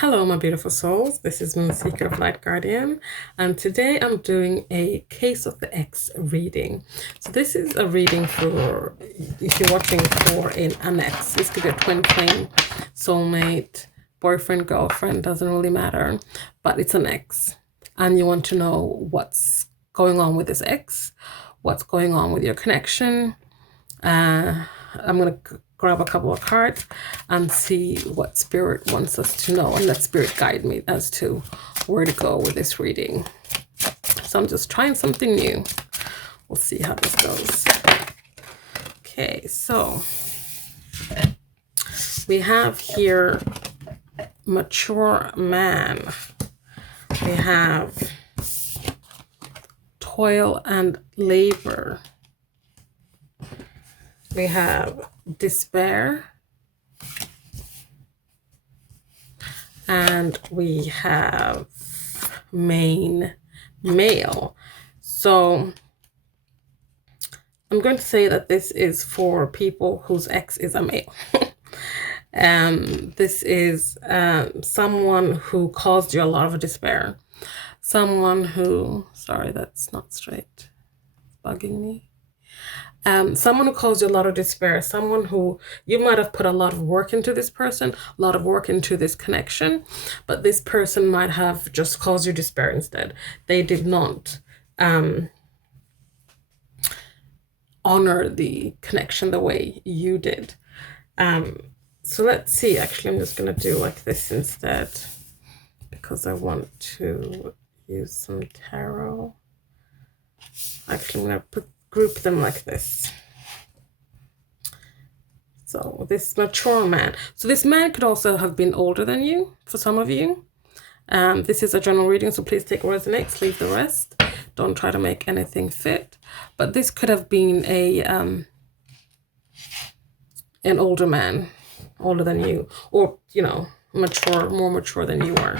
Hello, my beautiful souls. This is Moonseeker of Light Guardian, and today I'm doing a Case of the Ex reading. So this is a reading for if you're watching for an ex. This could be a twin flame, soulmate, boyfriend, girlfriend, doesn't really matter, but it's an ex, and you want to know what's going on with this ex, what's going on with your connection. I'm gonna grab a couple of cards and see what spirit wants us to know, and let spirit guide me as to where to go with this reading. So I'm just trying something new. We'll see how this goes. Okay, so we have here mature man. We have toil and labor. We have despair, and we have main male. So I'm going to say that this is for people whose ex is a male. This is someone who caused you a lot of despair. Someone who, sorry, that's not straight, it's bugging me. Someone who caused you a lot of despair, someone who you might have put a lot of work into this person, a lot of work into this connection, but this person might have just caused you despair instead. They did not honor the connection the way you did. So let's see. Actually, I'm just going to do like this instead because I want to use some tarot. Actually, I'm going to group them like this. So this mature man. So this man could also have been older than you for some of you. This is a general reading, so please take what resonates, leave the rest. Don't try to make anything fit. But this could have been an older man, older than you, or you know, mature, more mature than you are.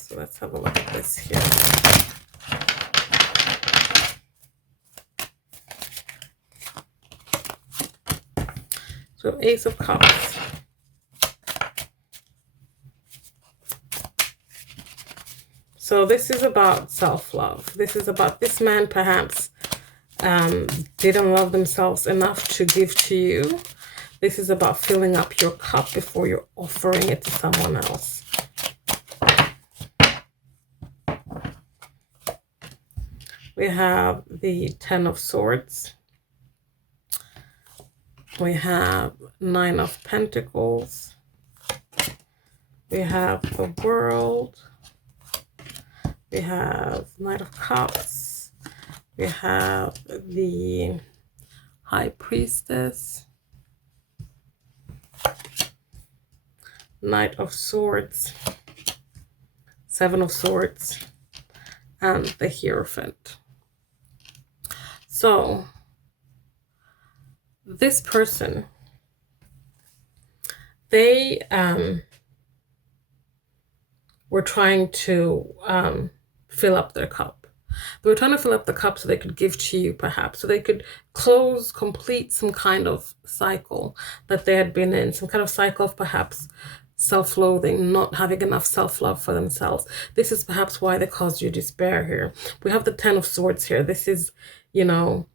So let's have a look at this here. So Ace of Cups. So this is about self-love. This is about this man perhaps didn't love themselves enough to give to you. This is about filling up your cup before you're offering it to someone else. We have the Ten of Swords. We have Nine of Pentacles. We have the World. We have Knight of Cups. We have the High Priestess. Knight of Swords. Seven of Swords. And the Hierophant. So this person, they were trying to fill up their cup. They were trying to fill up the cup so they could give to you, perhaps, so they could complete some kind of cycle that they had been in, some kind of cycle of perhaps self-loathing, not having enough self-love for themselves. This is perhaps why they caused you despair here. We have the Ten of Swords here. This is, you know,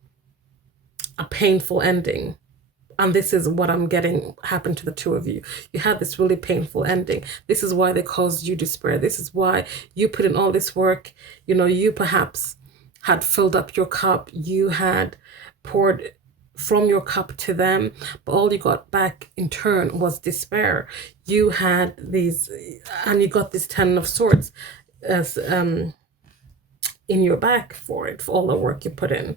a painful ending. And this is what I'm getting happened to the two of you. You had this really painful ending. This is why they caused you despair. This is why you put in all this work. You know, you perhaps had filled up your cup. You had poured from your cup to them, but all you got back in turn was despair. You had these, and you got this Ten of Swords as in your back for it, for all the work you put in.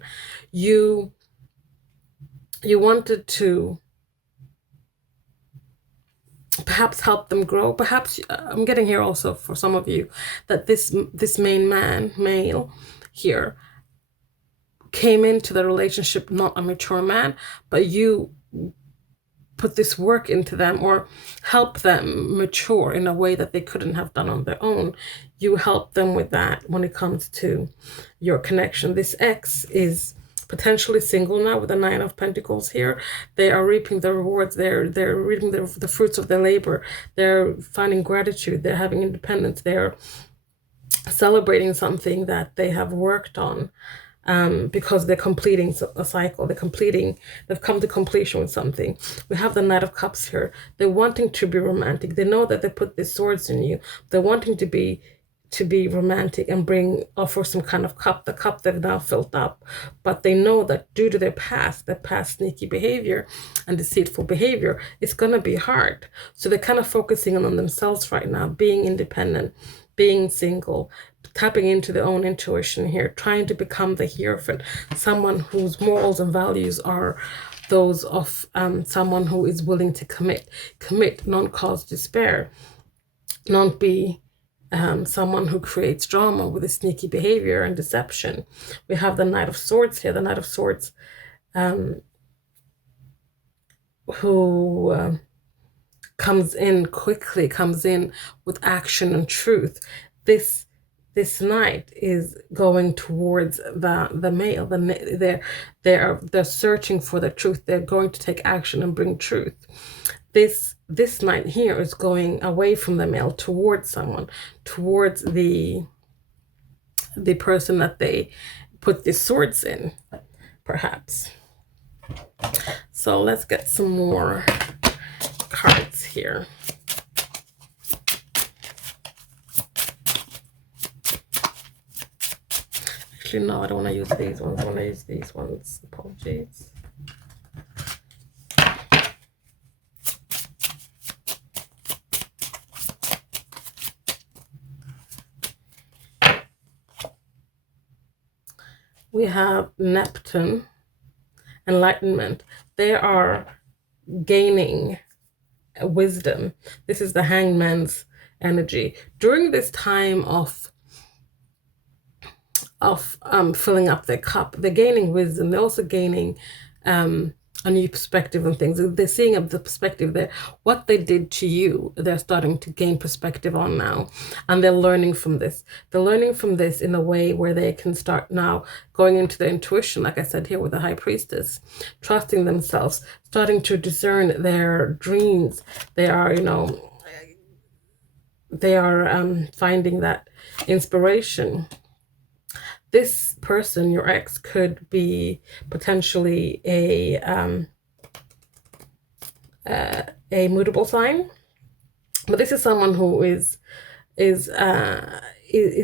You wanted to perhaps help them grow. Perhaps I'm getting here also for some of you that this male here came into the relationship not a mature man, but you put this work into them or help them mature in a way that they couldn't have done on their own. You help them with that when it comes to your connection. This ex is potentially single now with the Nine of Pentacles here. They are reaping the rewards. They're reaping the fruits of their labor. They're finding gratitude. They're having independence. They're celebrating something that they have worked on, because they're completing a cycle. They've come to completion with something. We have the Knight of Cups here. They're wanting to be romantic. They know that they put these swords in you. They're wanting to be romantic and offer some kind of cup, the cup they've now filled up. But they know that due to their past sneaky behavior and deceitful behavior, it's going to be hard. So they're kind of focusing on themselves right now, being independent, being single, tapping into their own intuition here, trying to become the hierophant, someone whose morals and values are those of someone who is willing to commit, not cause despair, not be someone who creates drama with a sneaky behavior and deception. We have the Knight of Swords here. The Knight of Swords, who comes in quickly, comes in with action and truth. This knight is going towards the male. They're searching for the truth. They're going to take action and bring truth. This knight here is going away from the male towards someone, towards the person that they put these swords in, perhaps. So let's get some more cards here. Actually, no, I don't want to use these ones. I want to use these ones. Apologies. We have Neptune, enlightenment. They are gaining wisdom. This is the Hangman's energy. During this time of filling up their cup, they're gaining wisdom. They're also gaining a new perspective on things. They're seeing the perspective there. What they did to you, they're starting to gain perspective on now. And they're learning from this. They're learning from this in a way where they can start now going into their intuition, like I said here with the High Priestess, trusting themselves, starting to discern their dreams. They are, finding that inspiration. This person, your ex, could be potentially a mutable sign, but this is someone who is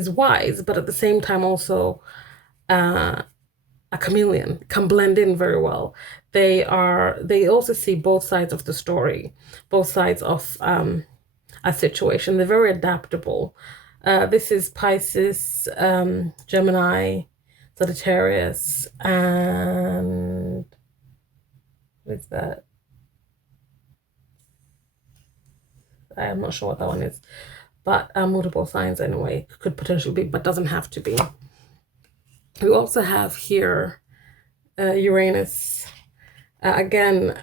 wise, but at the same time also a chameleon, can blend in very well. They also see both sides of the story, both sides of a situation. They're very adaptable. This is Pisces, Gemini, Sagittarius, and what's that? I'm not sure what that one is, but multiple signs anyway. Could potentially be, but doesn't have to be. We also have here Uranus. Again,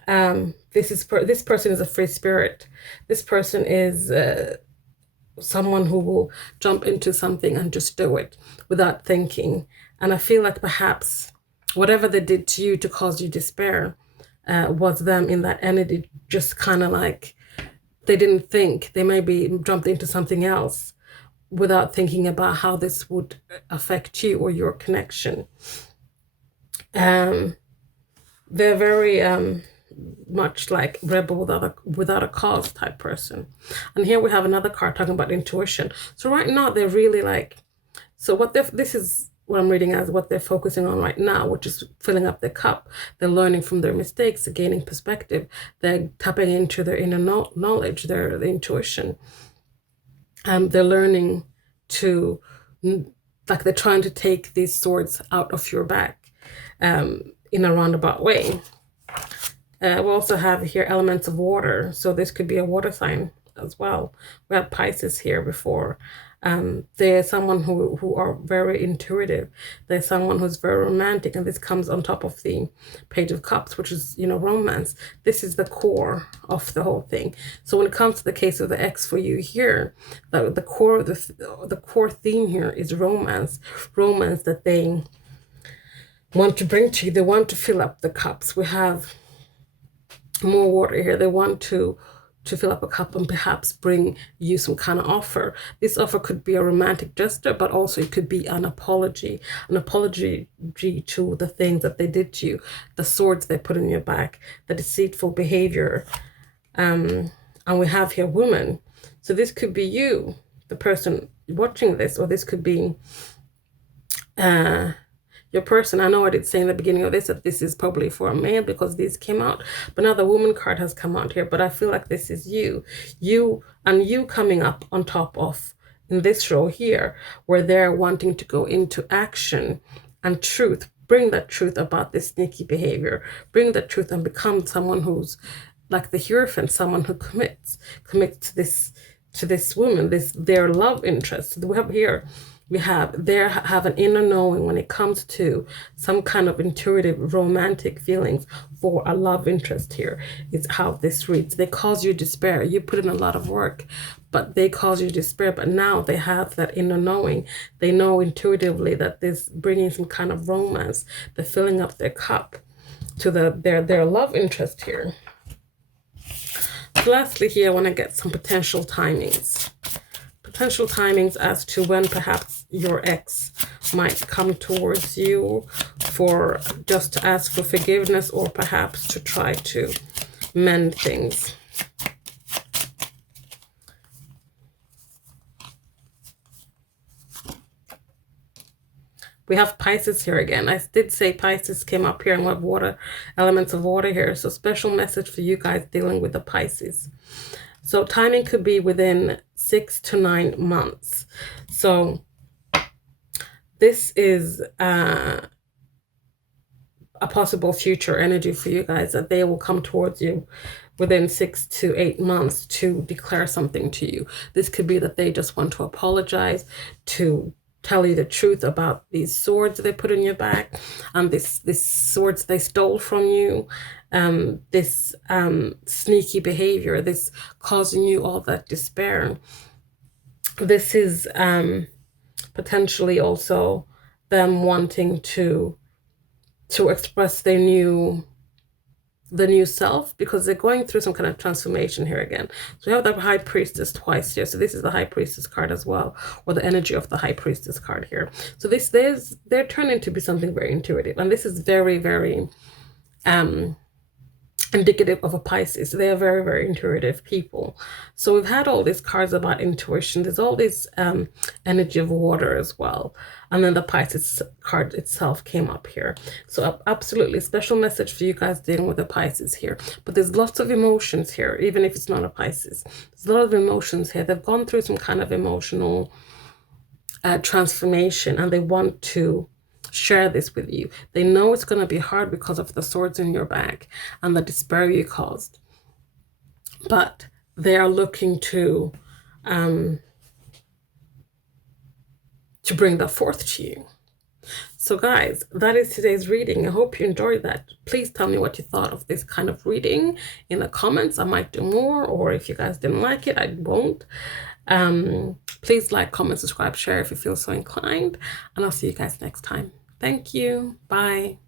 this person is a free spirit. This person is someone who will jump into something and just do it without thinking. And I feel like perhaps whatever they did to you to cause you despair was them in that energy, just kind of like they didn't think. They maybe jumped into something else without thinking about how this would affect you or your connection. They're very much like rebel without a cause type person. And here we have another card talking about intuition. So right now they're really like, so this is what I'm reading as what they're focusing on right now, which is filling up their cup. They're learning from their mistakes, they're gaining perspective, they're tapping into their inner knowledge, their intuition. They're learning to, like, they're trying to take these swords out of your back in a roundabout way. We also have here elements of water. So this could be a water sign as well. We have Pisces here before. They're someone who are very intuitive. They're someone who's very romantic. And this comes on top of the Page of Cups, which is, romance. This is the core of the whole thing. So when it comes to the case of the ex for you here, the core of the core theme here is romance. Romance that they want to bring to you. They want to fill up the cups. We have more water here. They want to fill up a cup and perhaps bring you some kind of offer. This offer could be a romantic gesture, but also it could be an apology to the things that they did to you, the swords they put in your back, the deceitful behavior. And we have here woman. So this could be you, the person watching this, or this could be your person. I know I did say in the beginning of this that this is probably for a male because these came out, but now the woman card has come out here. But I feel like this is you coming up on top of, in this row here, where they're wanting to go into action and truth, bring that truth about this sneaky behavior, bring that truth and become someone who's like the Hierophant, someone who commits to this woman, their love interest. We have here, they have an inner knowing when it comes to some kind of intuitive romantic feelings for a love interest. Here is how this reads. They cause you despair. You put in a lot of work, but they cause you despair. But now they have that inner knowing. They know intuitively that this bringing some kind of romance. They're filling up their cup to their love interest here. So lastly here, I want to get some potential timings. Potential timings as to when perhaps your ex might come towards you for just to ask for forgiveness, or perhaps to try to mend things. We have Pisces here again. I did say Pisces came up here and we have water, elements of water here. So special message for you guys dealing with the Pisces. So timing could be within 6 to 9 months. So this is a possible future energy for you guys, that they will come towards you within 6 to 8 months to declare something to you. This could be that they just want to apologize, to tell you the truth about these swords they put in your back, and this swords they stole from you, this sneaky behavior, this causing you all that despair. This is potentially also them wanting to express the new self, because they're going through some kind of transformation here again. So we have the High Priestess twice here. So this is the High Priestess card as well, or the energy of the High Priestess card here. So they're turning to be something very intuitive, and this is very, very indicative of a Pisces. They are very, very intuitive people. So we've had all these cards about intuition. There's all this energy of water as well. And then the Pisces card itself came up here. So absolutely special message for you guys dealing with the Pisces here. But there's lots of emotions here, even if it's not a Pisces. There's a lot of emotions here. They've gone through some kind of emotional transformation, and they want to share this with you. They know it's going to be hard because of the swords in your back and the despair you caused, but they are looking to bring that forth to you. So guys, that is today's reading. I hope you enjoyed that. Please tell me what you thought of this kind of reading in the comments. I might do more, or if you guys didn't like it, I won't. Please like, comment, subscribe, share if you feel so inclined, and I'll see you guys next time. Thank you. Bye.